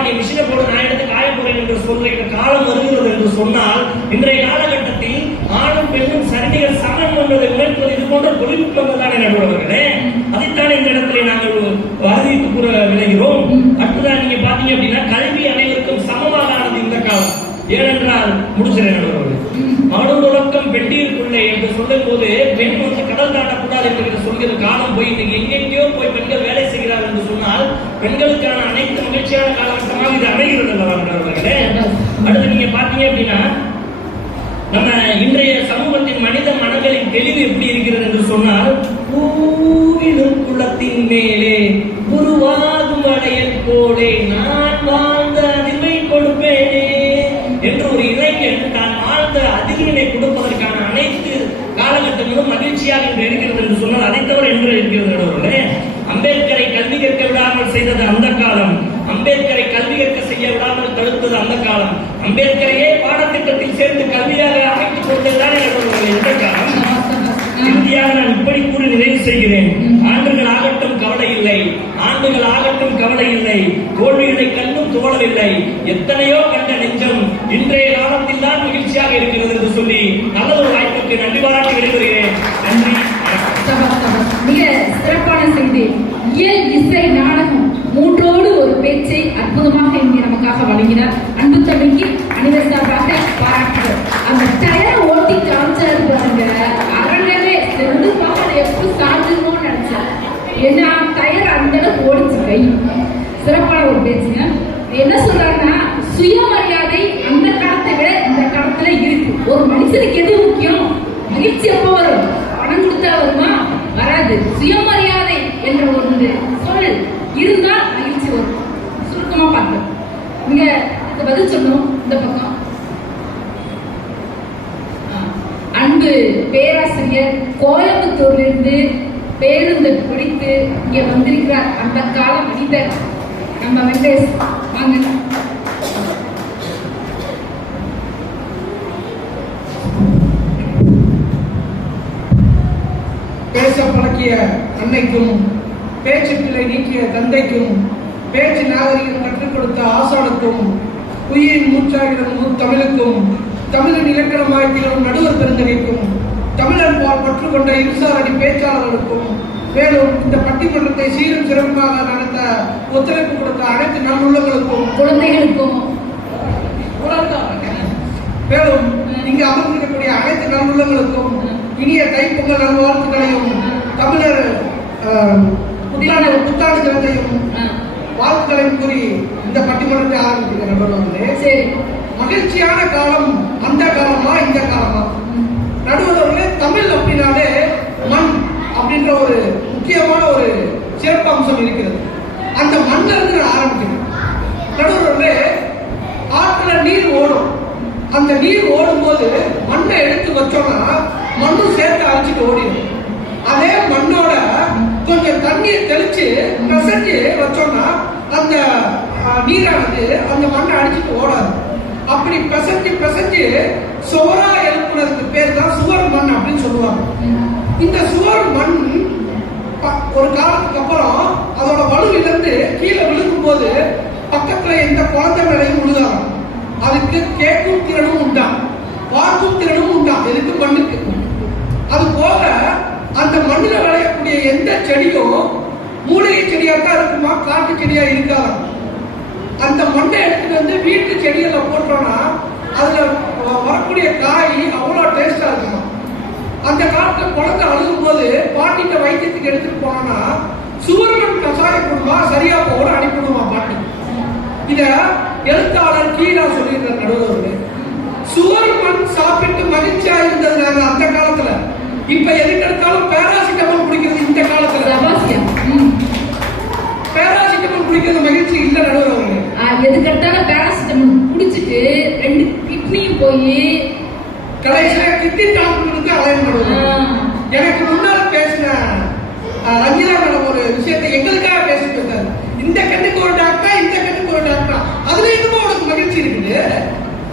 நீ மிஷினை போட்டு நான் எடுத்து காய போறேன் என்று சொல்ற காலம் வருகிறது என்று சொன்னால் இன்றைய காலகட்டத்தில் ஆணும் பெண்ணும் சரிகள் சமம் என்பதை உணர்த்துவது இது போன்ற தொழில்நுட்பங்கள் தானே நடுவர்களே. அதைத்தானே இந்த இடத்துல நாங்கள் வரவேற்று கூற விளைகிறோம். அடுத்ததான் நீங்க பாத்தீங்க அப்படின்னா கல்வி அனைவருக்கும் சமமாக ஆனது இந்த காலம். ஏனென்றால் முடிச்சிடறேன் நடுவர்களே, மனதுலக்கம் பெண்டிற்குள்ளே என்று சொல்லும் போது பெண் கடல் தாண்டக்கூடாது என்று சொல்கிற காலம் போய் இன்னைக்கு எங்கெங்கயோ போய் பெண்கள் வேலை செய்கிறார்கள் என்று சொன்னால் பெண்களுக்கான அனைத்து மகிழ்ச்சியான காலகட்டமாக இது அமைகிறது அல்லவர்களே. அடுத்து நீங்க பாத்தீங்க அப்படின்னா நம்ம இன்றைய சமூகத்தின் மனித மனங்களின் தெளிவு எப்படி இருக்கிறது என்று சொன்னால் பூவிலும் குளத்தின் மேலே உருவாகும் வளையல் போலே நான் வாழ்ந்த அதிர்வை கொடுப்பேனே என்று ஒரு இளைஞன் தான் வாழ்ந்த அதிர்வினை கொடுப்பதற்கான அனைத்து காலகட்டங்களும் மகிழ்ச்சியாக என்று இருக்கிறது என்று சொன்னால் அதை தவிர என்று இருக்கிறது. அம்பேத்கரை கல்வி கற்க விடாமல் செய்தது அந்த காலம், அம்பேத்கரை கல்வி கற்க செய்ய விடாமல் தடுத்தது அந்த காலம், அம்பேத்கரையே பாடத்திட்டத்தில் சேர்ந்து கல்வியாக அமைத்துக் கொண்டதுதான் இந்த காலம். இறுதியாக நான் இப்படி கூறி நிறைவு செய்கிறேன். ஆண்டுகள் ஆகட்டும் கவலை இல்லை, ஆண்டுகள் ஆகட்டும் கவலை இல்லை, தோல்விகளை கண்டும் துவளவில்லை, எத்தனையோ கண்ட நெஞ்சம் இன்றைய காலத்தில் தான் மகிழ்ச்சியாக இருக்கிறது என்று சொல்லி நல்ல ஒரு வாய்ப்புக்கு நன்றி பாராட்டி விடைபெறுகிறேன். நன்றி. மிக சிறப்பான செய்தி. இயல், இசை, நாடகம் மனுஷனுக்கு எது முக்கியம்? மகிழ்ச்சி எப்ப வரும்? பணம் கொடுத்தா வருமா? வராது. சுயமரியாதை என்ற ஒரு சொல் இருந்தா மகிழ்ச்சி வரும். சுருக்கமா பார்த்தோம். இங்க இந்த பதில் சொன்னோம். இந்த பக்கம் அன்பு பேராசிரியர் கோயம்புத்தூர்ல இருந்து பேருந்து பிடித்து இங்க வந்திருக்கிறார். அந்த கால மனிதர் நம்ம வெங்கடேஷ். வாங்க. பேச பழக்கிய அன்னைக்கும், பேச்சு பிள்ளை நீக்கிய தந்தைக்கும், பேச்சு நாகரிகம் கற்றுக் கொடுத்த ஆசானுக்கும், உயிரின் மூச்சாகிடும் தமிழுக்கும், தமிழின் இலக்கணமாய் திகழும் நடுவர் பெருந்தகைக்கும், தமிழர் பால் பற்று கொண்ட இருசாரணி பேச்சாளர்களுக்கும், மேலும் இந்த பட்டிமன்றத்தை சீரும் சிறப்பாக நடத்த ஒத்துழைப்பு கொடுத்த அனைத்து நல்லுள்ளங்களுக்கும், குழந்தைகளுக்கும், மேலும் இங்கு அமர்ந்திருக்கக்கூடிய அனைத்து நல்லுள்ளங்களுக்கும் இனிய தைப்பொங்கல் நல்வாழ்த்துக்களையும் தமிழர் புத்தாண்டு தினத்தையும் வாழ்த்துக்களையும் கூறி இந்த பட்டிமன்றத்தை ஆரம்பிக்கிற நடுவர்களே. சரி, மகிழ்ச்சியான காலம் அந்த காலமா இந்த காலமா? நடுவர்களே, தமிழ் அப்படின்னாலே மண் அப்படின்ற ஒரு முக்கியமான ஒரு சிறப்பம்சம் இருக்கிறது. அந்த மண்ணில் இருந்து ஆரம்பிக்கிறது. நடுவர்களே, ஆற்றுல நீர் ஓடும். அந்த நீர் ஓடும் போது மண்ணை எடுத்து வச்சோம்னா மண்ணும் சேர்த்து அரைச்சிட்டு ஓடிடும். அதே மண்ணோட கொஞ்சம் தண்ணீர் தெளிச்சு பிசைஞ்சு வச்சோம்னா அந்த நீரானது அந்த மண்ணை அடிச்சுட்டு ஓடாது. அப்படி பிசைஞ்சு சுவரா எழுப்புனதுக்கு பேர் தான் சுவர் மண் அப்படின்னு சொல்லுவாங்க. இந்த சுவர் மண் ஒரு காலத்துக்கு அப்புறம் அதோட வலுவிலிருந்து கீழே விழுகும் போது பக்கத்துல எந்த குழந்தை மேலையும் விழுகாங்க. அதுக்கு கேட்கும் திறனும் உண்டா, பார்க்கும் திறனும் உண்டா. எதுக்கு? மண்ணுக்கு. அது போக அந்த மண்ணில் விளையக்கூடிய எந்த செடியும் மூலிகை செடியா தான் இருக்குமா, காட்டு செடியா இருக்காது. அந்த மண்ணை எடுத்துட்டு வந்து வீட்டு செடியில போட்டோம்னா அதுல வரக்கூடிய காய் அவ்வளோ டேஸ்டா இருக்குமா. அந்த காலத்துல குழந்தை அழுகும் போது பாட்டிட்ட வைத்தியத்துக்கு எடுத்துட்டு போனோம்னா சுவர்மண் கஷாயம் கொடுமா, சரியா போட அனுப்பிடுமா பாட்டி. இத எழுத்தாளர் கீழா சொல்லியிருக்கிற நடுவர்கள். சுவர் மண் சாப்பிட்டு மகிழ்ச்சியா இருந்தது நாங்க அந்த காலத்துல. இப்ப எதுக்கெடுத்தாலும் பேராசிட்டமல் குடிக்கிறது இந்த காலத்துல. பேராசிட்டமல் குடிக்கிறது மகிழ்ச்சி இல்ல நடுவர்கள். எதுக்கெடுத்தாலும் பேராசிட்டமல் குடிச்சிட்டு 2 கிட்னியும் போய் கடைசியில கிட்னி டாக்டருக்கு அலைன் பண்ணுவோம். எனக்கு முன்னால பேசின ரஞ்சிதா மேடம் ஒரு விஷயத்தை எங்களுக்காக பேசிட்டு இருக்காரு. இந்த கண்ணுக்கு ஒரு டாக்டரா, இந்த கண்ணுக்கு ஒரு டாக்டரா, அதுல என்னமோ உனக்கு மகிழ்ச்சி இருக்குது.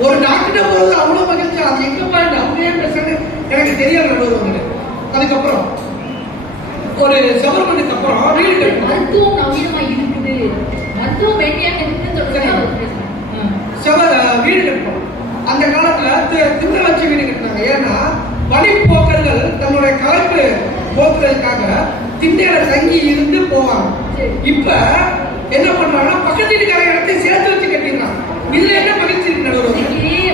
ஒரு டாக்டர் போறது அவ்வளவு மகிழ்ச்சி. அது எங்க பாயிண்ட் அவங்க ஏன் பேசுறது எனக்கு தெரியாது நடுவர்களே. அதுக்கப்புறம் ஒரு சபர்மனுக்கு அப்புறம் வீடு கட்டணும். மருத்துவம் நவீனமா இருக்குது, மருத்துவம் வேண்டியாக வீடு கட்டணும். அந்த காலத்துல திண்ணை வச்சு வீடு கட்டினாங்க. ஏன்னா வழிப்போக்கர்கள் தன்னுடைய கலப்பு போக்குறதுக்காக திண்ணையில தங்கி இருந்து போவாங்க. இப்ப என்ன பண்றாங்கன்னா பக்கத்து வீட்டுக்கார இடத்தை சேர்த்து வச்சு கட்டிடுறாங்க. இதுல என்ன மகிழ்ச்சி இருக்கு நடுவர்கள்?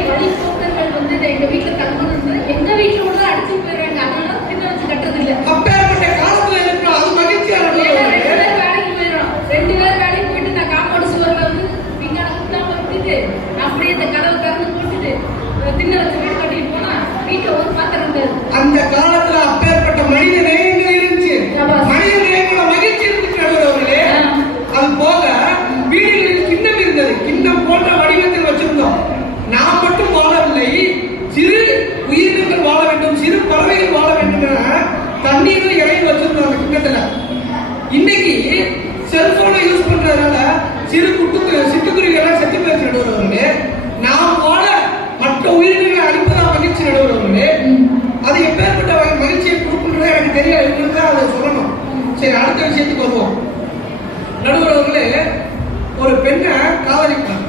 வழிபோக்கர்கள் வந்து எங்க வீட்டுல தங்கணும்னு எங்க வீட்டுல கூட அடிச்சு போயிடுறாங்க. அதனால திண்ணை வச்சு கட்டுறது இல்ல. அப்பேற்பட்ட காலத்துல இருக்கணும். அது மகிழ்ச்சியா வேலைக்கு போயிடும். 2 பேர் வேலைக்கு போயிட்டு நான் காம்பவுண்ட் சுவர்ல வந்து விஞ்ஞான குத்தாம விட்டுட்டு அப்படியே இந்த கதவை திறந்து போட்டுட்டு திண்ணை வச்சு வீடு கட்டிட்டு போனா வீட்டுல ஒரு பாத்திரம் இருக்காது. அந்த காலத்துல அப்பேற்பட்ட மனித நேயங்கள் இருந்துச்சு. மனித நேயங்களோட மகிழ்ச்சி இருந்துச்சு நடுவர்களே. அது போக வீடுகளில் கிண்ணம் இருந்தது. கிண்ணம் போன்ற வடிவத்தில் வச்சிருந்தோம். நாம் மட்டும் வாழவில்லை, சிறு உயிரினங்கள் வாழ வேண்டும், சிறு பறவைகள் வாழ வேண்டும் என தண்ணீர் இலையை வச்சிருந்தோம் அந்த கிண்ணத்துல. இன்னைக்கு செல்போனை யூஸ் பண்றதுனால சிட்டுக்குருவிகளை செத்து பேச்சு நடுவர்களே. நாம் வாழ மற்ற உயிரினங்களை அழிப்பதா மகிழ்ச்சி நடுவர்களே. அது எப்பேற்பட்ட மகிழ்ச்சியை கொடுக்கின்றதே எனக்கு தெரியாது. இவங்களுக்கு அதை சொல்லணும். சரி, அடுத்த விஷயத்துக்கு வருவோம். நடுவர்களே, ஒரு பெண்ணை காதலிக்கலாம்.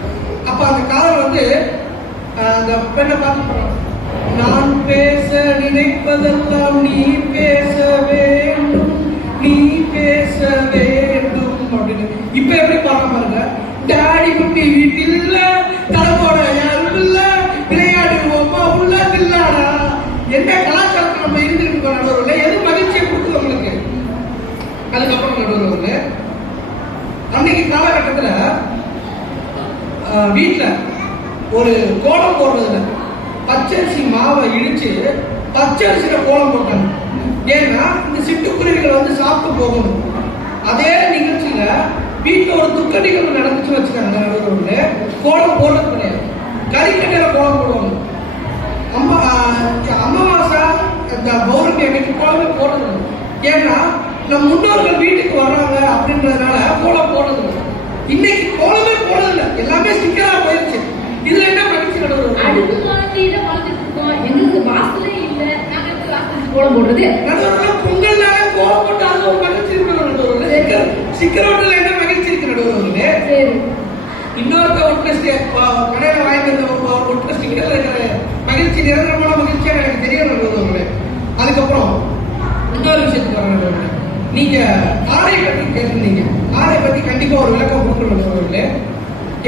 அப்ப அந்த காதல் வந்து அந்த பெண்ணை பார்த்து நான் பேச நினைப்பதெல்லாம் நீ பேச வேண்டும், நீ பேச வேண்டும் அப்படின்னு. இப்ப எப்படி பார்க்க பாருங்க. டாடி குட்டி வீட்டில் இல்ல, தலைப்போட யாரும் இல்ல, விளையாடு அம்மா உள்ள தில்லாடா. என்ன கலாச்சாரத்தில் நம்ம இருந்துட்டு நடுவர்களே, எது மகிழ்ச்சியை கொடுக்குது உங்களுக்கு? அதுக்கப்புறம் நடுவர்களே, அன்னைக்கு காலகட்டத்தில் வீட்டில் ஒரு கோலம் போடுறதுல பச்சரிசி மாவை இடிச்சு பச்சரிசியில கோலம் போட்டாங்க. ஏன்னா இந்த சிட்டுக்குருவிகள் வந்து சாப்பிட்டு போகணும். அதே நிகழ்ச்சியில வீட்டுல ஒரு துக்க நிகழ்வு நடந்துச்சு வச்சுக்காங்க. நடுவர்களே கோலம் போடுறது கிடையாது, கறிக்கட்டையில கோலம் போடுவாங்க. அமாவாசை இந்த பௌர்ணமி அன்னைக்கு கோலமே போடுறது இல்லை. ஏன்னா நம் முன்னோர்கள் வீட்டுக்கு வர்றாங்க அப்படின்றதுனால கோலம் போடுறது இல்லை. இன்னைக்கு கோலமே போடுறதில்லை, எல்லாமே ஸ்டிக்கரா போயிருச்சு. இதுல என்ன மகிழ்ச்சி நடுவர்கள்? அடுத்த காலத்தில வளர்த்துட்டு இருக்கோம், எங்களுக்கு வாசலே இல்ல, நாங்க வாசலுக்கு கோலம் போடுறது. நடுவர்கள் பொங்கல்னால கோலம் போட்டு அது ஒரு மகிழ்ச்சி இருக்கு நடுவர்களே. சிக்கரோட்டில் என்ன மகிழ்ச்சி இருக்கு நடுவர்களே? சரி, இன்னொருத்த ஒட்டு கடையில வாங்கிட்டு ஒட்டு ஸ்டிக்கர்ல இருக்கிற மகிழ்ச்சி நிரந்தரமான மகிழ்ச்சியா எனக்கு தெரியும் நடுவர்களே. அதுக்கப்புறம் இன்னொரு விஷயத்துக்கு வர நடுவர்களே, நீங்க ஆடை பத்தி கேட்டிருந்தீங்க. ஆடை பத்தி கண்டிப்பா ஒரு விளக்கம் கொடுக்கணும் நடுவர்களே.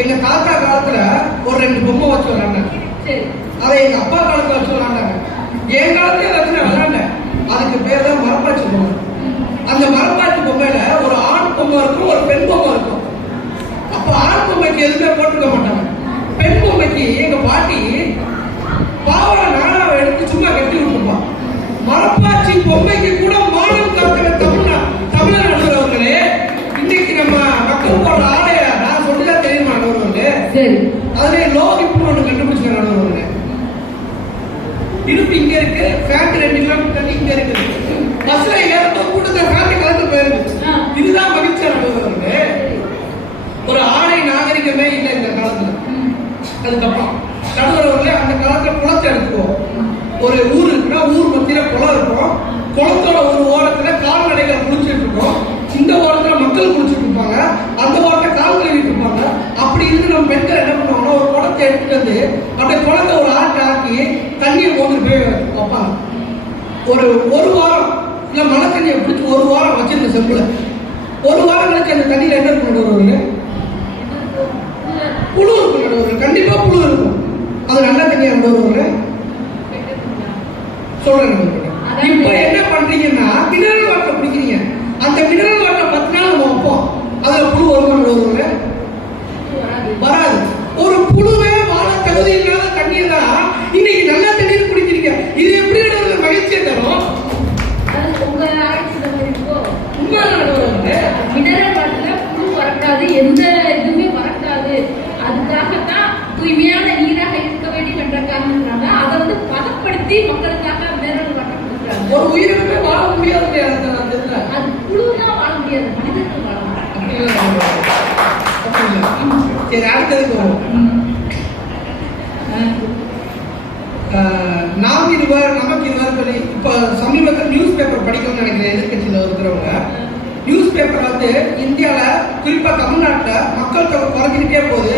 எங்க தாத்தா காலத்துல ஒரு 2 பொம்மை வச்சு விளையாண்டாங்க. அதை எங்க அப்பா காலத்துல வச்சு விளையாண்டாங்க. என் காலத்தையே வச்சு நான் விளையாண்டேன். அதுக்கு பேர் தான் மரப்பாச்சி பொம்மை. அந்த மரப்பாச்சி பொம்மையில ஒரு ஆண் பொம்மை இருக்கும், ஒரு பெண் பொம்மை இருக்கும். அப்ப ஆண் பொம்மைக்கு எதுவுமே போட்டுக்க மாட்டாங்க. பெண் பொம்மைக்கு எங்க பாட்டி பாவாடை நாடாவை எடுத்து சும்மா கட்டி விட்டுருப்பான். மரப்பாச்சி பொம்மைக்கு கூட மானம் காக்கிற தமிழ்நாடு அவர்களே, இன்னைக்கு நம்ம மக்கள் போடுற ஆடையா நான் சொல்லிதான் தெரியுமா நடுவர்களே? அதுல லோகிப்பு ஒண்ணு கண்டுபிடிச்ச நடுவர்களே. இடுப்பு இங்க இருக்கு, ஃபேண்ட் 2 கிலோமீட்டர் இங்க இருக்கு. பஸ்ல ஏறப்போ கூட்டத்தை ஃபேண்ட் கலந்து போயிருக்கு. இதுதான் மகிழ்ச்சியா நடுவர்களே. ஒரு ஆடை நாகரிகமே இல்லை இந்த காலத்துல. அதுக்கப்புறம் நடுவர்களே, அந்த காலத்துல குளத்தை எடுத்துக்குவோம். ஒரு ஊர் இருக்குன்னா ஊர் மத்தியில குளம் இருக்கும். குளத்தோட ஒரு ஓரத்துல கால்நடைகள் குளிச்சுட்டு இருக்கும், இந்த ஓரத்துல மக்கள் குளிச்சுட்டு இருப்பாங்க, அந்த ஓரத்துல கால் கழுவிட்டு இருப்பாங்க. அப்படி இருந்து நம்ம பெண்கள் என்ன பண்ணுவாங்கன்னா ஒரு குளத்தை எடுத்துட்டு வந்து அப்படியே குளத்தை ஒரு ஆட்டை ஆக்கி தண்ணியை கொண்டு போய் வைப்பாங்க. ஒரு வாரம் இல்ல மழை தண்ணியை பிடிச்சி ஒரு வாரம் வச்சிருந்த செம்புல ஒரு வாரம் கழிச்சு அந்த தண்ணியில என்ன இருக்கும் நடுவர்களே? புழு இருக்கும் நடுவர்கள், கண்டிப்பா புழு இருக்கும். அது நல்ல தண்ணியா நடுவர்களே சொல்றேன். இப்ப என்ன பண்றீங்கன்னா மினரல் வாட்டர் பிடிக்கிறீங்க. அந்த மினரல் வாட்டர் 10 நாள் நம்ம வைப்போம், அதுல புழு வருமானு வராது. ஒரு புழுவே வாழ தகுதி இல்லாத தண்ணியை தான் இன்னைக்கு நல்ல தண்ணீர் குடிக்கிறீங்க. இது எப்படி மகிழ்ச்சியை தரும்? மினரல் வாட்டர்ல புழு வரக்கூடாது, எந்த இதுவுமே வரக்கூடாது, அதுக்காகத்தான் தூய்மையான நீராக இருக்க வேண்டும் என்ற காரணத்தினால அதை வந்து பதப்படுத்தி மக்களுக்காக மினரல் வாட்டர் கொடுக்குறாங்க. ஒரு உயிரினமே வாழ முடியாது, அது புழுதான் வாழ முடியாது, மனிதர்கள் வாழ முடியாது. சரி, அடுத்தது போவோம். நாம் இருவர் நமக்கு இருவர் சொல்லி இப்ப சமீபத்தில் நியூஸ் பேப்பர் படிக்கணும்னு நினைக்கிறேன். எதிர்கட்சியில் இருக்கிறவங்க நியூஸ் பேப்பர் வந்து இந்தியால குறிப்பா தமிழ்நாட்டுல மக்கள் தொகை குறைஞ்சிக்கிட்டே போகுது,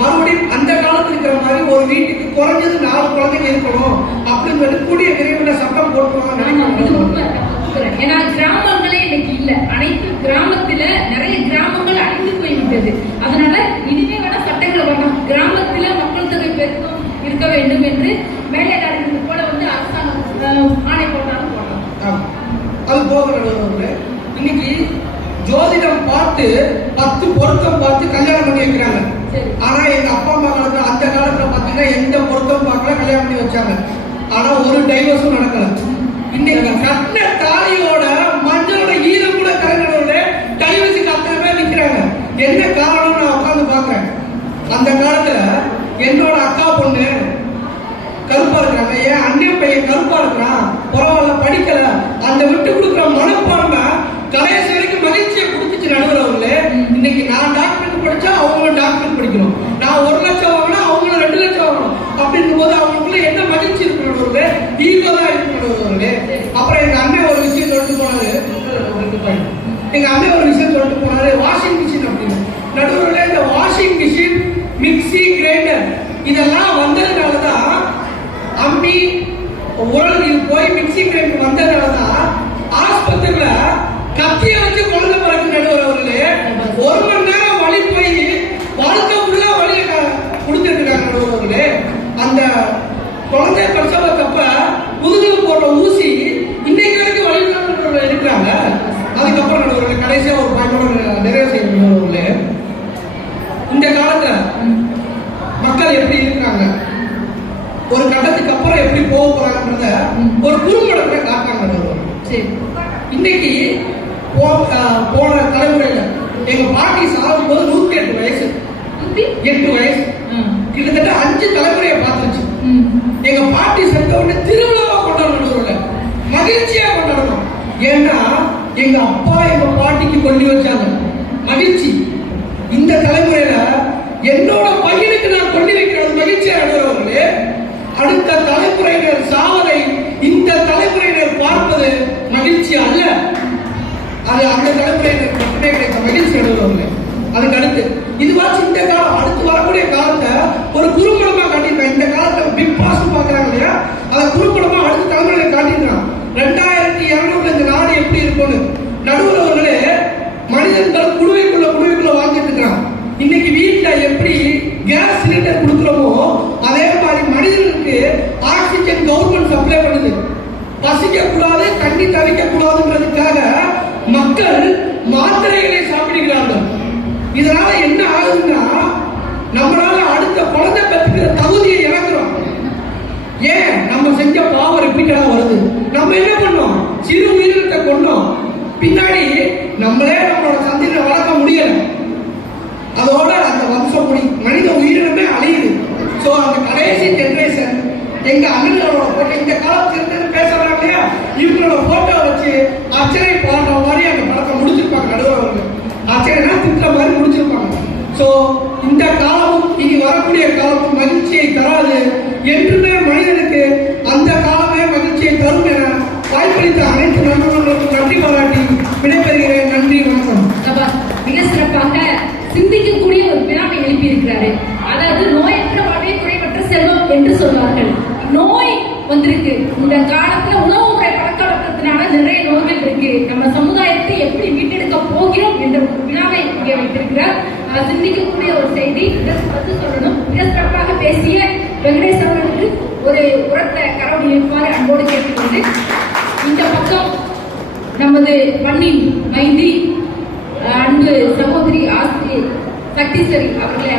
மறுபடியும் அந்த காலத்துல இருக்கிற மாதிரி ஒரு வீட்டுக்கு குறைஞ்சது 4 குழந்தைங்க இருக்கணும் அப்படின்னு சொல்லி கூடிய விரைவில் சட்டம் போட்டுருவாங்க. ஏன்னா கிராமங்களே இன்னைக்கு இல்ல, அனைத்து கிராமத்துல நிறைய கிராமங்கள் அழிந்து போய்விட்டது. அதனால இனிமே வேணா சட்டங்கள் வரணும், கிராமத்துல மக்கள் தொகை பெருக்கம் இருக்க வேண்டும் என்று மேலே காரணத்துக்கு கூட வந்து அரசாங்கம் ஆணை போட்டாலும் போடலாம். அது போக நடுவர்களே, இன்னைக்கு ஜோதிடம் பார்த்து 10 பொருத்தம் பார்த்து கல்யாணம் பண்ணி வைக்கிறாங்க. ஆனா எங்க அப்பா அம்மா காலத்துல அந்த காலத்துல பாத்தீங்கன்னா எந்த பொருத்தம் பார்க்கல, கல்யாணம் பண்ணி வச்சாங்க. ஆனா ஒரு டைவர்ஸும் நடக்கல. இன்னைக்கு கட்டின தாலியோட மஞ்சளோட ஈரம் கூட கலந்தோட டைவர்ஸுக்கு அத்தனை பேர் நிக்கிறாங்க. என்ன காரணம் நான் உட்கார்ந்து பாக்குறேன். அந்த காலத்துல என்னோட அக்கா பொண்ணு கருப்பா இருக்கிறாங்க, என் அண்ணன் பையன் கருப்பா இருக்கிறான், பரவாயில்ல படிக்கல, அந்த விட்டு கொடுக்குற மனப்பான்மை கடைசி வரைக்கும் மகிழ்ச்சியை கொடுத்துச்சு நடுவர்களே. இன்னைக்கு நான் டாக்டருக்கு படிச்சா அவங்களும் டாக்டருக்கு படிக்கணும், நான் 1 லட்சம் வாங்கினா அவங்களும் 2 லட்சம் வாங்கணும். அப்படின்னும் போது அவங்களுக்குள்ள என்ன மகிழ்ச்சி இருக்கு நடுவர்களே? ஈகோ தான் இருக்கு நடுவர்களே. அப்புறம் எங்க அண்ணன் ஒரு விஷயம் சொல்லிட்டு போனாரு, வாஷிங் மிஷின் அப்படின்னு. நடுவர்களே, இந்த வாஷிங் மிஷின், மிக்சி, கிரைண்டர் இதெல்லாம் வந்ததுனாலதான், அம்மி உரல் இது போய் மிக்சி கிரைண்டர் வந்ததுனாலதான் ஆஸ்பத்திரியில கத்திய வச்சு குழந்தை பிறகு நடுவர்களே 1 மணி நேரம் வலி போய் வாழ்க்கை ஃபுல்லா வலிய கொடுத்துட்டு இருக்காங்க நடுவர்களே. அந்த குழந்தை பிரசவத்தப்ப முதுகுல போடுற ஊசி இன்னைக்கு வரைக்கும் வழி இருக்கிறாங்க. அதுக்கப்புறம் நடுவர்களே, கடைசியா ஒரு பயனோட நிறைவு செய்ய நடுவர்களே, இந்த காலத்துல மக்கள் எப்படி இருக்காங்க? ஒரு கட்டத்துக்கு அப்புறம் எப்படி போக போறாங்கன்றத ஒரு குறும்படத்துல காட்டாங்க. சரி. இன்னைக்கு போன தலைமுறையில எங்க பாட்டி சாகும்போது 108 வயசு. 8 வயசு கிட்டத்தட்ட 5 தலைமுறையை பார்த்துருச்சு. எங்க பாட்டி செத்த உடனே திருவிழாவா கொண்டாடணும் சொல்ல, மகிழ்ச்சியா கொண்டாடணும். ஏன்னா எங்க அப்பா எங்க பாட்டிக்கு கொண்டு வச்சாங்க மகிழ்ச்சி. இந்த தலைமுறையில என்னோட பையனுக்கு நான் கொண்டு வைக்கிறது மகிழ்ச்சியா எழுதுறவர்களே, அடுத்த தலைமுறையினர் சாவதை இந்த தலைமுறையினர் பார்ப்பது மகிழ்ச்சி அல்ல. அது அந்த தலைமுறையினர் மட்டுமே கிடைத்த மகிழ்ச்சி எழுதுறவர்களே. அதுக்கு அடுத்து இதுவாச்சும் இந்த காலம் அடுத்து வரக்கூடிய காலத்தை ஒரு குறும்படமா காட்டியிருக்காங்க. இந்த காலத்துல பிக் பாஸ் பாக்குறாங்க இல்லையா, அதை குறும்படமா அடுத்த தலைமுறையில காட்டியிருக்கான். 2200 இந்த நாடு எப்படி இருக்கும்னு. நடுவுறவர்களே, மனிதர்கள் குடுவைக்குள்ள வாழ்ந்துட்டு இருக்கிறான். இன்னைக்கு வீட்டுல எப்படி கேஸ் சிலிண்டர் கொடுக்குறோமோ அதே மாதிரி மனிதர்களுக்கு ஆக்சிஜன் கவர்மெண்ட் சப்ளை பண்ணுது. பசிக்க கூடாது, தண்ணி தவிக்க கூடாதுன்றதுக்காக மக்கள் மாத்திரைகளை சாப்பிடுகிறார்கள். இதனால என்ன ஆகுதுன்னா, நம்மளால அடுத்த குழந்தை பெற்றுக்கிற தகுதியை இழக்கிறோம். ஏன்? நம்ம செஞ்ச பாவம் ரிப்பீட்டடா வருது. நம்ம என்ன பண்ணோம்? சிறு உயிரினத்தை கொண்டோம். பின்னாடி நம்மளே நம்மளோட சந்ததியை வளர்க்க முடியல. அதோட அந்த வம்சம் மனித உயிரினமே அழியுது. சோ அந்த கடைசி ஜெனரேஷன் எங்க அண்ணனோட போட்டோ, இந்த காலத்துல பேசுறாங்க இல்லையா, இவங்களோட போட்டோ வச்சு அச்சனை பாடுற மாதிரி அந்த படத்தை முடிச்சிருப்பாங்க. நடுவர்கள் அச்சனைனா திட்டுற மாதிரி முடிச்சிருப்பாங்க. சோ இந்த காலமும் இனி வரக்கூடிய காலமும் மகிழ்ச்சியை தராது. என்றுமே மனிதனுக்கு அந்த காலமே மகிழ்ச்சியை தரும் என வாய்ப்பளித்த அனைத்து நண்பர்களுக்கும் நன்றி பாராட்டி விடைபெறுகிறேன். நன்றி, வணக்கம். மிக சிறப்பாக சிந்திக்கக்கூடிய ஒரு வினாவை எழுப்பி இருக்கிறாரு. அதாவது நோயற்ற வாழ்வே குறைவற்ற செல்வம் என்று சொல்வார்கள். நோய் வந்திருக்கு. இந்த காலத்துல உணவு முறை பழக்கவழக்கத்தினால நிறைய நோய்கள் இருக்கு. நம்ம சமுதாயத்தை எப்படி மீட்டெடுக்க போகிறோம் என்ற ஒரு வினாவை இங்கே வைத்திருக்கிறார். சிந்திக்கக்கூடிய ஒரு செய்தி வந்து சொல்லணும். மிக சிறப்பாக பேசிய வெங்கடேஷ் அவர்களுக்கு ஒரு உரத்த கரவடி இருப்பாறு அன்போடு கேட்டுக்கொண்டு, இந்த பக்கம் நமது மண்ணின் மைந்தி அன்பு சகோதரி ஆசிரியர் சக்தீஸ்வரி அவர்களை